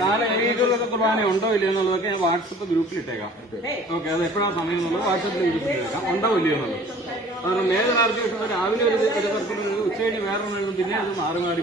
നാളെ ഏകീകൃത കുർബാന ഉണ്ടോ ഇല്ലയോ എന്നുള്ളതൊക്കെ ഞാൻ വാട്സപ്പ് ഗ്രൂപ്പിൽ ഇട്ടേക്കാം ഓക്കെ അത് എപ്പോഴാണ് സമയം എന്നുള്ളത് വാട്സപ്പിൽ ഗ്രൂപ്പിൽ ഇട്ടേക്കാം ഉണ്ടോ ഇല്ലയോ എന്നുള്ളത്? കാരണം നേരെ ആർക്കും ഇഷ്ടം രാവിലെ ഒരു ഒരു തരത്തിൽ ഉച്ച കഴിഞ്ഞ് വേറെ ഒന്ന് എഴുതും പിന്നെ അത് മാറി മാറി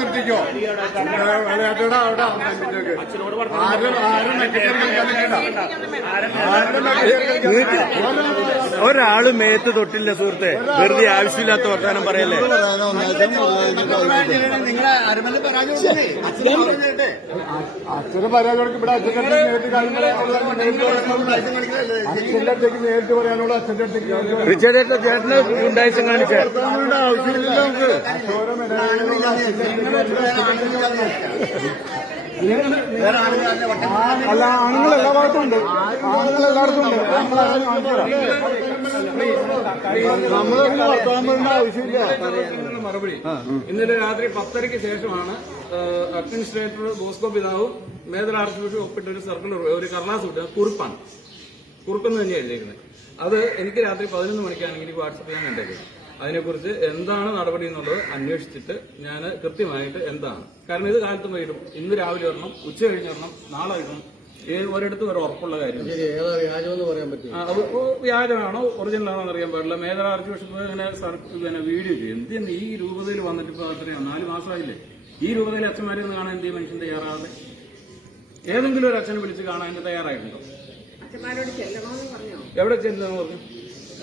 നിർത്തിക്കോ? അവിടെ. ആരും ഒരാൾ മേത്ത് തൊട്ടില്ല സുഹൃത്തെ. വെറുതെ ആവശ്യമില്ലാത്ത വർത്താനം പറയല്ലേ? അച്ഛന് പരാതികൾക്ക് ഇവിടെ അച്ഛന്റെ അടുത്ത് നേരിട്ട് കാര്യങ്ങൾ അച്ഛന്റെ അടുത്തേക്ക് നേരിട്ട് പറയാനുള്ള. അച്ഛന്റെ അടുത്തേക്ക് നേരിട്ട് പറയാം. റിച്ചേട്ടേട്ട ചേട്ടന് ഉണ്ടായിസം കാണിച്ച. ആവശ്യമില്ല നമുക്ക് അല്ല ആണുങ്ങൾ എല്ലാ ഭാഗത്തും ഉണ്ട്. ആണുങ്ങൾ എല്ലായിടത്തും ഉണ്ട്. വർത്തമാനം പറയേണ്ട ആവശ്യമില്ല. മറുപടി ഇന്നലെ രാത്രി പത്തരയ്ക്ക് ശേഷമാണ് അഡ്മിനിസ്ട്രേറ്റർ ബോസ്കോ പിതാവും മേജർ ആർച്ച് ബിഷപ്പ് ഒപ്പിട്ട ഒരു സർക്കിൾ ഒരു കർണാസ് വിട്ട കുറിപ്പാണ്. കുറിപ്പെന്ന് തന്നെയാണ് എഴുതിയിരിക്കുന്നത് അത് എനിക്ക് രാത്രി പതിനൊന്ന് മണിക്കാണെങ്കിൽ വാട്സപ്പ് ചെയ്യാൻ കണ്ടേക്കുന്നത് അതിനെക്കുറിച്ച് എന്താണ് നടപടി എന്നുള്ളത് അന്വേഷിച്ചിട്ട് ഞാൻ കൃത്യമായിട്ട് എന്താണ്. കാരണം ഇത് കാലത്തും വൈകിടും ഇന്ന് രാവിലെ വരണം ഉച്ച കഴിഞ്ഞ് വരണം നാളെ വരണം. ഏത് ഒരിടത്തും ഒരു ഉറപ്പുള്ള കാര്യം. വ്യാജമാണോ? ഒറിജിനൽ ആണോ എന്ന് അറിയാൻ പാടില്ല. മേഖല ആർച്ച് ബിഷപ്പ് ഇങ്ങനെ വീഡിയോ ചെയ്യും. എന്തിന് ഈ രൂപതയിൽ വന്നിട്ട് ഇപ്പൊ അത്രയാണ് നാല് മാസമായില്ലേ? ഈ രൂപതയിൽ അച്ഛന്മാരെ ഒന്ന് കാണാൻ എന്ത് മനുഷ്യൻ തയ്യാറാകാതെ? ഏതെങ്കിലും ഒരു അച്ഛനെ വിളിച്ച് കാണാൻ തയ്യാറായിട്ടുണ്ടോ? എവിടെ ചെല്ലുന്നു പറഞ്ഞു?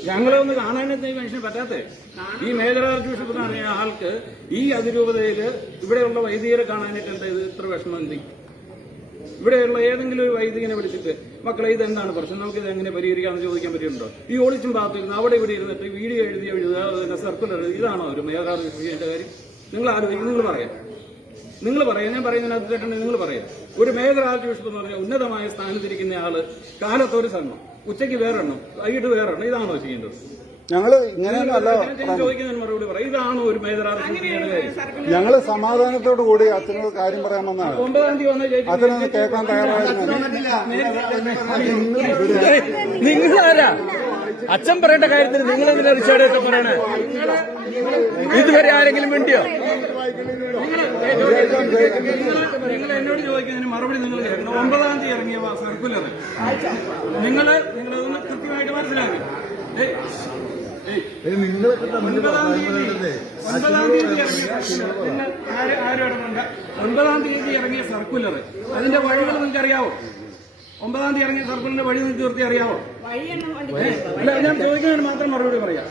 ഞങ്ങളെ ഒന്ന് കാണാനും ഈ മനുഷ്യന് പറ്റാത്തേ? ഈ മേഖലാ ബിഷപ്പ് എന്ന് പറഞ്ഞ ആൾക്ക് ഈ അതിരൂപതയിൽ ഇവിടെയുള്ള വൈദികരെ കാണാനായിട്ട് എന്താ ഇത് ഇത്ര വിഷമം എന്തി? ഇവിടെയുള്ള ഏതെങ്കിലും ഒരു വൈദികനെ വിളിച്ചിട്ട് മക്കളെ ഇത് എന്താണ് പ്രശ്നം? നമുക്ക് ഇത് എങ്ങനെ പരിഹരിക്കാമെന്ന് ചോദിക്കാൻ പറ്റുന്നുണ്ടോ ഈ ഓടിച്ചും ഭാഗത്തിരുന്ന് അവിടെ ഇവിടെ ഇരുന്നിട്ട് വീഡിയോ എഴുതി എഴുതുക പിന്നെ സർക്കുലർ ഇതാണോ ഒരു മേഖലാ ബിഷപ്പിന്റെ കാര്യം. നിങ്ങൾ ആലോചിക്കും നിങ്ങൾ പറയാം. നിങ്ങൾ പറയാം. ഞാൻ പറയുന്നതിനകത്ത് നിങ്ങൾ പറയാം. ഒരു മേഖലാ ബിഷപ്പ് എന്ന് പറഞ്ഞാൽ ഉന്നതമായ സ്ഥാനത്തിരിക്കുന്ന ആൾ കാലത്തൊരു സംഘം. ഉച്ചയ്ക്ക് വേറെണ്ണം വൈകിട്ട് വേറെണ്ണം. ഇതാണോ ചെയ്യേണ്ടത്? ഞങ്ങൾ ഇങ്ങനെയൊന്നല്ല മറുപടി പറയാം ഇതാണ് ഒരു ഞങ്ങൾ സമാധാനത്തോടു കൂടി അച്ഛനോട് കാര്യം പറയാമെന്നാണ് ഒമ്പതാം തീയതി അച്ഛനൊന്ന് കേൾക്കാൻ തയ്യാറായിരുന്നു നിങ്ങളാരാ അച്ഛൻ പറയേണ്ട കാര്യത്തിന് നിങ്ങൾ എന്തിനാ റിച്ചേട്ടേട്ട പറയണേ? ഇതുവരെ ആരെങ്കിലും വേണ്ടിയോ നിങ്ങൾ എന്നോട് ചോദിക്കുന്നതിന് മറുപടി നിങ്ങൾ ഒമ്പതാം തീയതി ഇറങ്ങിയ സർക്കുലർ നിങ്ങൾ നിങ്ങളതൊന്ന് കൃത്യമായിട്ട് മനസ്സിലാക്കി. ഏയ്, ഒൻപതാം തീയതി ഒൻപതാം തീയതി ഇറങ്ങിയ നിങ്ങൾ ആര് ആരും ഇടപെടണ്ട ഒൻപതാം തീയതി ഇറങ്ങിയ സർക്കുലർ അതിന്റെ വഴികൾ നിങ്ങൾക്ക് അറിയാവോ ഒമ്പതാം തീയതി ഇറങ്ങിയ സർക്കുലറിന്റെ വഴി നിങ്ങൾക്ക് തീർത്തി അറിയാവോ? അല്ല, ഞാൻ ചോദിക്കുന്നതിന് മാത്രം മറുപടി പറയാം.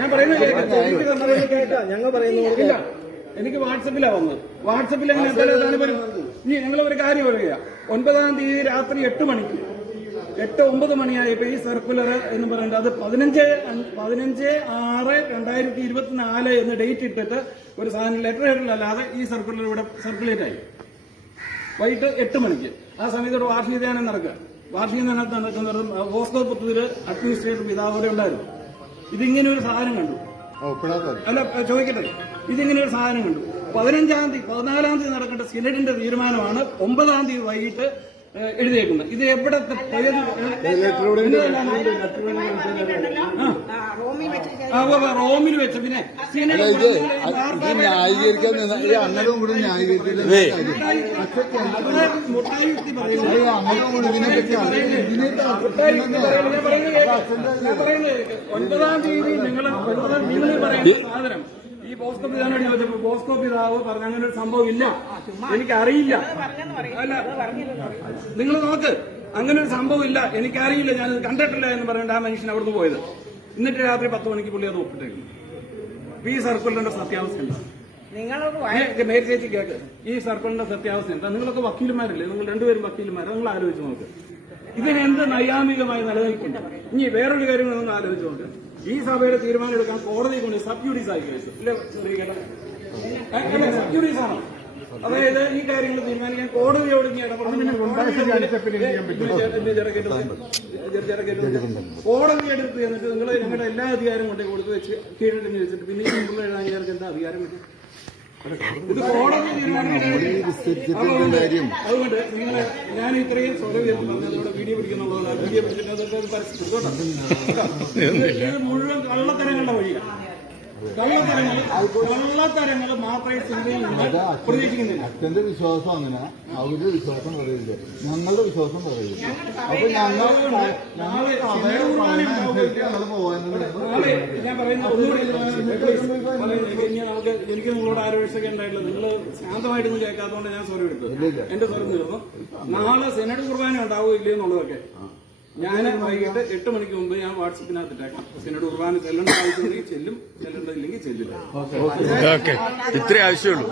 ഞാൻ പറയുന്നത് ഞങ്ങൾ എനിക്ക് വാട്സപ്പിലാ വന്നത്. വാട്സപ്പിൽ എങ്ങനെ എന്തായാലും സാധനം വരും. ഇനി നിങ്ങൾ ഒരു കാര്യം പറയുക. ഒൻപതാം തീയതി രാത്രി എട്ട് മണിക്ക് എട്ട് ഒമ്പത് മണിയായപ്പോ ഈ സർക്കുലർ എന്ന് പറയുന്നത് അത് പതിനഞ്ച് പതിനഞ്ച് ആറ് രണ്ടായിരത്തി ഇരുപത്തിനാല് എന്ന് ഡേറ്റ് ഇട്ടിട്ട് ഒരു സാധനം ലെറ്റർ ഹെഡിലല്ലാതെ ഈ സർക്കുലർ ഇവിടെ സർക്കുലേറ്റ് ആയി. വൈകിട്ട് എട്ട് മണിക്ക്. ആ സമയത്ത് ഒരു വാർഷിക ധ്യാനം നടക്കുക. വാർഷിക നേതാക്കൾ നടക്കുന്നവരും ഓസ്കോ പുത്തൂര് അഡ്മിനിസ്ട്രേറ്റർ പിതാവരെ ഉണ്ടായിരുന്നു. ഇതിങ്ങനെ ഒരു സാധനം കണ്ടു. അല്ല ചോദിക്കട്ടെ. ഇതിങ്ങനെ ഒരു സാധനം കണ്ടു. പതിനഞ്ചാം തീയതി പതിനാലാം തീയതി നടക്കേണ്ട സിനഡിന്റെ തീരുമാനമാണ് ഒമ്പതാം തീയതി വൈകിട്ട് എഴുതിയേക്കുന്നത്. ഇത് എവിടത്തെ റോമിൽ വെച്ച്. പിന്നെ ന്യായീകരിക്കാൻ നിന്ന- കൂടി ഇതിനെ ഒൻപതാം തീയതി നിങ്ങൾ ഒൻപതാം നിങ്ങൾ ഈ പറയുന്ന സാധനം. ഈ ബോസ്കോ പിതാവിനോട് ചോദിച്ചപ്പോൾ ബോസ്കോ പിതാവ് പറഞ്ഞ അങ്ങനെ ഒരു സംഭവം ഇല്ല. എനിക്കറിയില്ല. അല്ല നിങ്ങൾ നോക്ക്. അങ്ങനെ ഒരു സംഭവം ഇല്ല. എനിക്കറിയില്ല. ഞാൻ കണ്ടിട്ടില്ല എന്ന് പറഞ്ഞിട്ട് ആ മനുഷ്യൻ അവിടുന്ന് പോയത്. എന്നിട്ട് രാത്രി പത്ത് മണിക്ക് പുള്ളി അത് ഒപ്പിട്ടേക്കും. ഈ സർക്കിളിന്റെ സത്യാവസ്ഥ എന്താ? മേരി ചേച്ചി കേക്ക്. ഈ സർക്കിളിന്റെ സത്യാവസ്ഥ എന്താ? നിങ്ങളൊക്കെ വക്കീലന്മാരല്ലേ? നിങ്ങൾ രണ്ടുപേരും വക്കീലന്മാർ നിങ്ങൾ ആലോചിച്ച് നോക്ക്. ഇതിനെന്ത് നൈയാമികമായി നിലനിൽക്കുന്നു? ഇനി വേറൊരു കാര്യം നിങ്ങൾ ആലോചിച്ച് നോക്ക്. ഈ സഭയുടെ തീരുമാനം എടുക്കാൻ കോടതി കൊണ്ട് സബ് ജുഡീസ് ആയി കേസ് ഇല്ലേ ശ്രീകല സബ് ജുഡീസ് ആണോ അതായത് ഈ കാര്യങ്ങൾ തീരുമാനിക്കാൻ? കോടതിയോട് ഇനി കോടതി എടുത്ത് എന്നിട്ട് നിങ്ങൾ നിങ്ങളുടെ എല്ലാ അധികാരം കൊണ്ടേ കൊടുത്ത് വെച്ച് കീഴടങ്ങി വെച്ചിട്ട് പിന്നെ മുമ്പ് എഴുതാൻ ഇയാൾക്ക് എന്താ അധികാരം കിട്ടും ഇത് കോടതി അതുകൊണ്ട് നിങ്ങൾ ഞാൻ ഇത്രയും സ്വരം എന്ന് വീഡിയോ പിടിക്കുന്നുള്ളതാണ് വീഡിയോ പിടിക്കുന്നത് മുഴുവൻ കള്ളത്തരങ്ങളുടെ വഴിയാണ് കള്ളത്തരങ്ങൾ കള്ളത്തരങ്ങൾ മാത്രമേ സിനിമയിൽ നിന്ന് പ്രതീക്ഷിക്കുന്നില്ല. അച്ഛന്റെ വിശ്വാസം അങ്ങനെ അവരുടെ വിശ്വാസം പറയില്ല ഞങ്ങളുടെ വിശ്വാസം പറയില്ല അപ്പൊ ഞങ്ങൾ ഞാൻ പറയുന്ന എനിക്ക് നിങ്ങളോട് ആരോഗ്യമൊക്കെ ഉണ്ടായിട്ടില്ല നിങ്ങൾ ശാന്തമായിട്ടൊന്നും കേൾക്കാത്തതുകൊണ്ട് ഞാൻ സ്വരം എടുത്തു എന്റെ സ്വരം തീർന്നു നാളെ സെനറ്റ് കുർബാന ഉണ്ടാവുമോ ഇല്ലയോ എന്നുള്ളതൊക്കെ ഞാൻ വൈകിട്ട് എട്ട് മണിക്ക് മുമ്പ് ഞാൻ വാട്സപ്പിനകത്ത് ഇട്ടേക്കാം. എന്നോട് ഉറവാന ചെല്ലേണ്ട ആവശ്യമുണ്ടെങ്കിൽ ചെല്ലും ചെല്ലേണ്ടതില്ലെങ്കിൽ ചെല്ലില്ല. ഇത്രേ ആവശ്യമുള്ളൂ.